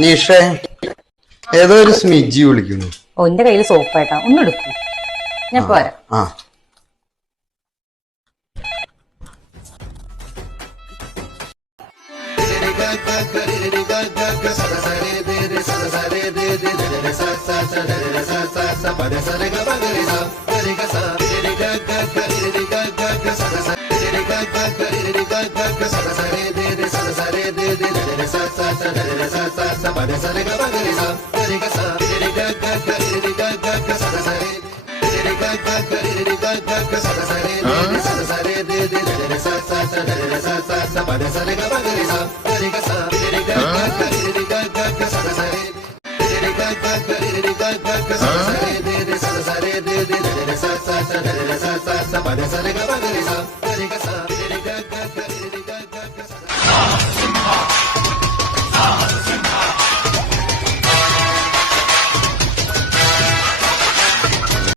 നീഷേ, ഏതോ ഒരു സ്മിജി വിളിക്കുന്നു. ഓ, എന്റെ കയ്യിൽ സോപ്പായിട്ടാ, ഒന്ന് എടുക്കൂ, ഞാൻ പോരാ. ആ Sa